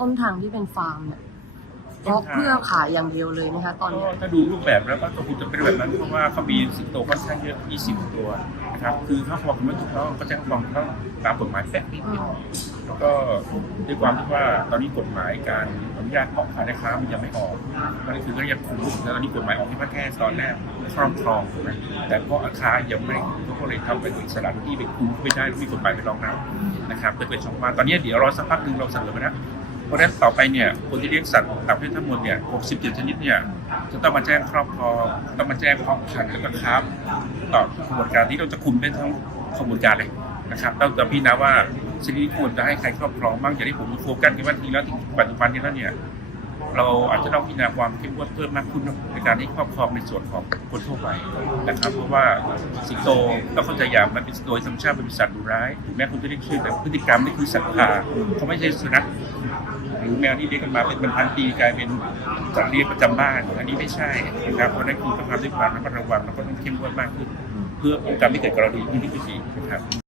ต้นทางที่เป็นฟาร์มเนี่ยเพราะเพื่อขายอย่างเดียวเลยนะคะตอนก็เนี้ยถ้าดูรูปแบบแล้วก็ตัวคุณจะเป็นแบบนั้นเพราะว่าเขามีสิงโตค่อนข้างเยอะ20ตัวนะครับคือถ้าความไม่ถูกต้องก็แจ้งความต้องตามกฎหมายแฝงนิดอืนึงมแล้วก็ด้วยความที่ว่าตอนนี้กฎหมายการอนุญาตเพาะขายในค้ามันยังไม่ออกนั่นคือก็ยังคุมแล้วตอนนี้กฎหมายออกที่แค่ตอนแรกครอบครองถูกไหมแต่เพาะอาคายังไม่เขาก็เลยทำเป็นอิสระที่ไปคุมไม่ได้แล้วมีกฎหมายไปรองรับนะครับจะเป็นช่องว่างตอนนี้เดี๋ยวรอสักพักหนึ่งเราเสนอไปนะ เพราะฉะนั้นต่อไปเนี่ยคนที่เลี้ยงสัตว์ต่างประเทศทั้งหมดเนี่ย 67 ชนิดเนี่ยจะต้องมาแจ้งครอบครองต้องมาแจ้งเพาะพันแล้วก็ค้าต่อกระบวนการที่เราจะคุมเป็นทั้งขบวนการเลยนะครับต้องจะพิจารณาว่าชนิดนี้ควรจะให้ใครครอบครองบ้างอย่างที่ผมโฟกัสกันว่าทีแล้วถึงปัจจุบันนี้แล้วเนี่ยเราอาจจะต้องพิจารณาความเข้มงวดเพิ่มมากขึ้นในการที่ครอบครองในส่วนของคนทั่วไปนะครับ เพราะว่าสิงโตต้องเข้าใจอย่างมันเป็นโดยธรรมชาติเป็นสัตว์ดุร้ายถึงแม้คุณจะเรียกชื่อแต่พฤติกรรมนี่คือสัตว์ป่าเขาไม่ใช่สุนัข รือแมวที่เลี้ยงกันมาเป็นพันปีกลายเป็นสัตว์เลี้ยงประจำบ้าน อันนี้ไม่ใช่นะครับเพราะนั้นคุณต้องทำด้วยความระมัดระวังแล้วก็ต้องเข้มงวดมากขึ้น เพื่อป้องกันไม่เกิดกรณีที่ไม่ดีนะครับ